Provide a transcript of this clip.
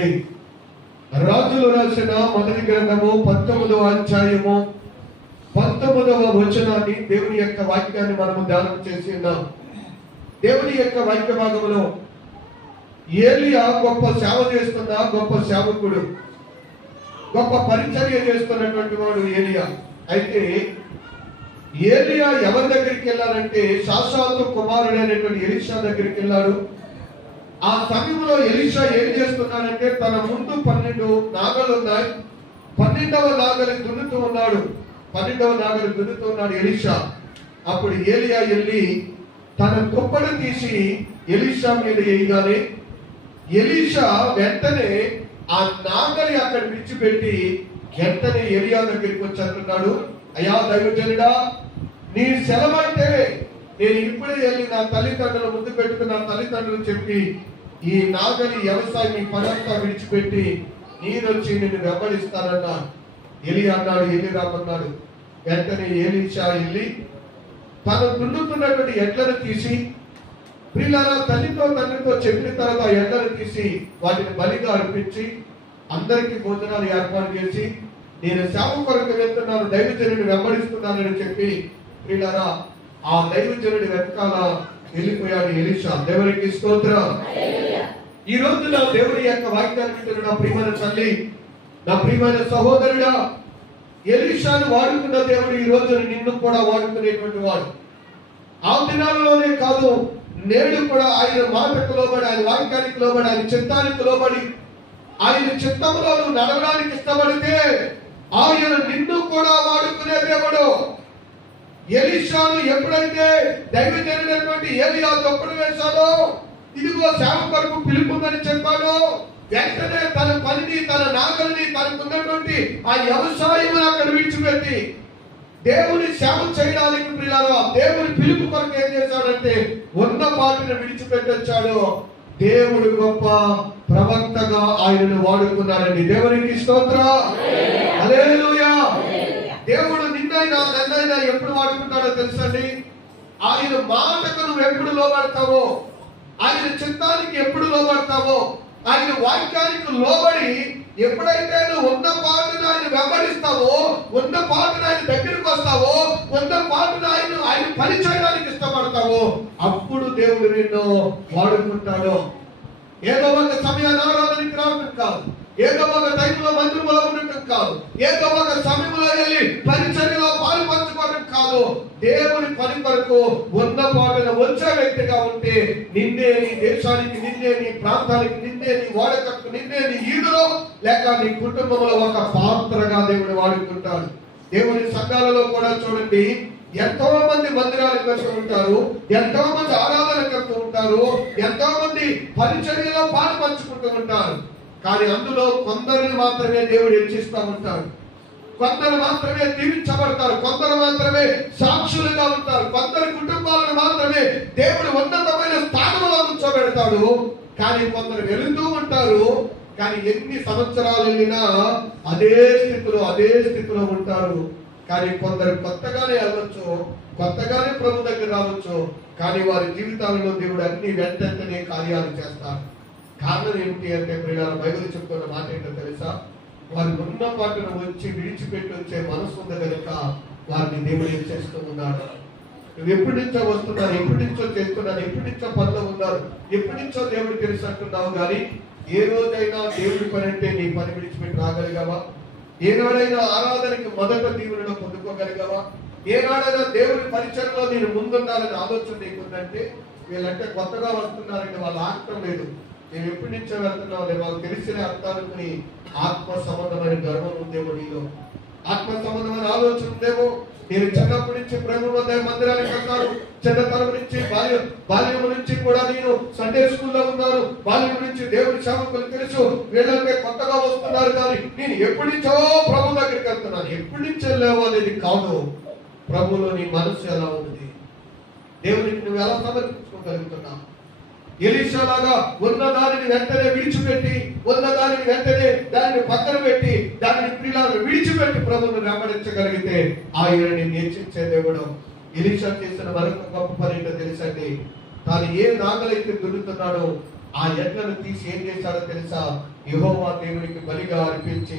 చూడండి, రాజులు రాసిన మొదటి గ్రంథము 19వ అధ్యాయము 19వ వచనాన్ని, దేవుని యొక్క వాక్యాన్ని మనము ధ్యానం చేసి ఉన్నాం. దేవుని యొక్క వాక్య భాగంలో ఏలియా గొప్ప సేవ చేస్తున్న గొప్ప సేవకుడు, గొప్ప పరిచర్య చేస్తున్నటువంటి వాడు ఏలియా. అయితే ఏలియా ఎవరి దగ్గరికి వెళ్ళాలంటే షాషాతు కుమారుడైనటువంటి ఎలీషా దగ్గరికి వెళ్ళాడు. ఆ సమయంలో ఎలీషా ఏం చేస్తున్నాడంటే తన ముందు 12 నాగలు ఉన్నాయి. 12వ నాగలి దున్నుతూ ఉన్నాడు ఎలీషా. అప్పుడు ఏలియా వెళ్ళి తన దుప్పటి తీసి ఎలీషా మీద వేయగానే ఎలీషా వెంటనే ఆ నాగలి అక్కడ విడిచిపెట్టి వెంటనే ఏలియా దగ్గరికి వచ్చి అంటున్నాడు, అయ్యా దైవజనుడా, నీ సెలవంటే నేను ఇప్పుడే వెళ్ళి నా తల్లిదండ్రుల ముందు పెట్టుకున్న తల్లిదండ్రులు చెప్పి ఈ నాగలి వ్యవసాయం ఈ పనంతా విడిచిపెట్టి నేనొచ్చి నిన్ను వెంబడిస్తానన్నా. ఏలియా అన్నాడు, ఏలి రామన్నాడు. వెంటనే ఎలీషా వెళ్ళి తను దున్నుతున్నటువంటి ఎడ్లను తీసి, ప్రియులారా, తల్లితో తండ్రితో చెప్పిన తర్వాత ఆ ఎడ్లను తీసి వాటిని బలిగా అర్పించి అందరికీ భోజనాలు ఏర్పాటు చేసి, నేను సేవ కొరకు వెళ్తున్నాను, దైవజనుడిని వెంబడిస్తున్నానని చెప్పి ప్రియులారా ఆ దైవజనుడి వెనకాల వెళ్ళిపోయాడు ఎలీషా. దేవునికి స్తోత్రం. ఈ రోజు నా దేవుని యొక్క వాక్యాన్ని వింటున్న నా ప్రియమైన తల్లి, నా ప్రియమైన సహోదరుడా, ఎలీషాను వాడుకున్న దేవుడు ఈ రోజు నిన్ను కూడా వాడుకునేటువంటి వాడు. ఆ దినాలలోనే కాదు, నేడు కూడా ఆయన మాటకు లోబడి, ఆయన వాక్యానికి లోబడి, ఆయన చిత్తానికి లోబడి, ఆయన చిత్తంలో నువ్వు నడవడానికి ఇష్టపడితే ఆయన నిన్ను కూడా వాడుకునే దేవుడు. ఎలీషాను ఎప్పుడైతే దైవజనుడైనటువంటి ఏలియా తప్పుడు వేశాడో, ఇదిగో సేవ కొరకు పిలుపుందని చెప్పాడో, వెంటనే తన పనిని, తన నాగలిని, తనకున్నటువంటి ఆ వ్యవసాయం అక్కడ విడిచిపెట్టి దేవుని సేవ చేయడానికి, ప్రియులారా, దేవుని పిలుపు కొరకు ఏం చేశాడంటే ఉన్న పాటను విడిచిపెట్టొచ్చాడు. దేవుడు గొప్ప ప్రవక్తగా ఆయనను వాడుకున్నాడండి. దేవునికి స్తోత్రం. హల్లెలూయా. దేవుడు నిన్నైనా నన్నైనా ఎప్పుడు వాడుకుంటాడో తెలుసండి. ఆయన మాటకు నువ్వు ఎప్పుడు లోబడతావో, ఆయన చిత్తానికి ఎప్పుడు లోబడతావో, ఆయన వాక్యానికి లోబడి ఎప్పుడైతే నువ్వు ఉన్న పాటను ఆయన వెంబడిస్తావో, ఉన్న పాటను ఆయన దగ్గరికి వస్తావో, ఉన్న పాటను ఆయన పని చేయడానికి ఇష్టపడతావో, అప్పుడు దేవుడు నిన్ను వాడుకుంటాడు. ఏదో ఒక సమయాన్ని ఆరాధనకి రావడం కాదు, ఏదో ఒక టైంలో మందిరంలో ఉండటం కాదు, ఏదో ఒక సమయంలో వెళ్ళి పరిచర్యలో పాలు పంచుకోవడం కాదు. దేవుని పని కొరకు ఉన్న పాటను వచ్చే వ్యక్తిగా ఉంటే నిన్నే నీ దేశానికి, నిన్నే నీ ప్రాంతానికి, నిన్నే నీ వాడకకు, నిన్నే నీ ఈదులో లేక నీ కుటుంబంలో ఒక పాత్రగా దేవుడు వాడుకుంటాడు. దేవుని సంఘాలలో కూడా చూడండి, ఎంతో మంది మందిరాలకు వస్తూ ఉంటారు, ఎంతో మంది ఆరాధన కడుతూ ఉంటారు, ఎంతో మంది పరిచర్యలో పాలు పంచుకుంటూ ఉంటారు. కానీ అందులో కొందరిని మాత్రమే దేవుడు హెచ్చిస్తూ ఉంటాడు, కొందరు మాత్రమే దీవించబడతారు, కొందరు మాత్రమే సాక్షులుగా ఉంటారు, కొందరు కుటుంబాలను మాత్రమే దేవుడు ఉన్నతమైన స్థానంలో ఉంచబెడతాడు. కానీ కొందరు వెళుతూ ఉంటారు, కానీ ఎన్ని సంవత్సరాలు వెళ్ళినా అదే స్థితిలో ఉంటారు. కానీ కొందరు కొత్తగానే వెళ్ళొచ్చు, కొత్తగానే ప్రభు దగ్గర రావచ్చు, కానీ వారి జీవితాలలో దేవుడు అన్ని వెంటనే కార్యాలు చేస్తారు. కారణం ఏమిటి అంటే, ప్రియులారా, బైబిల్ చెప్తున్న మాట ఏంటో తెలుసా? వారు ఉన్న పాటను వచ్చి విడిచిపెట్టి వచ్చే మనసు ఉంది కనుక వారిని దేవుడు ఏం చేస్తూ ఉన్నాడు. నువ్వు ఎప్పటి నుంచో వస్తున్నాను, ఎప్పటి నుంచో చేస్తున్నాను, ఎప్పటి నుంచో పనిలో ఉన్నారు, ఎప్పటి నుంచో దేవుడు తెలుసు అంటున్నావు. కానీ ఏ రోజైనా దేవుడి పని అంటే నీ పని విడిచిపెట్టి రాగలిగావా? ఏనాడైనా ఆరాధనకి మొదట దీవులను పొందుకోగలిగావా? ఏనాడైనా దేవుడి పరిచయంలో నేను ముందుండాలని ఆలోచన నీకుందంటే, వీళ్ళంటే కొత్తగా వస్తున్నారంటే వాళ్ళు ఆగటం లేదు. మేము ఎప్పటి నుంచో వెళ్తున్నాం లేదు, వాళ్ళు తెలిసిన అర్థానికి ఆత్మ సంబంధమైన గర్వం ఉందేమో, నీలో ఆత్మ సంబంధమైన ఆలోచన ఉందేమో. నేను చిన్నప్పటి నుంచి ప్రేమ మందిరానికి వెళ్తాను, చిన్నతనం నుంచి బాల్యం నుంచి కూడా నేను సండే స్కూల్లో ఉన్నాను, బాల్యం నుంచి దేవుడి సేవకులు తెలుసు, వీళ్ళంటే కొత్తగా వస్తున్నారు. కానీ నేను ఎప్పటి నుంచో ప్రభు దగ్గరికి వెళ్తున్నాను. ఎప్పటి నుంచి వెళ్ళావు అనేది కాదు, ప్రభులో నీ మనసు ఎలా ఉంది, దేవునికి నువ్వు ఎలా సమర్పించుకోగలుగుతున్నావు. ఎలీషా లాగా ఉన్న దానిని వెంటనే విడిచిపెట్టి, ఉన్న దానిని వెంటనే దానిని పక్కన పెట్టి, దానిని ప్రియులను విడిచిపెట్టి ప్రభువును వెంబడించగలిగితే ఆయనని నేర్చించే దేవుడు. ఎలీషా చేసిన మరొక గొప్ప పని ఏంటో తెలుసండి. తాను ఏ నాగలైతే దున్నుతున్నాడో ఆ ఎడ్లను తీసి ఏం చేశాడో తెలుసా? యెహోవా దేవునికి బలిగా అర్పించి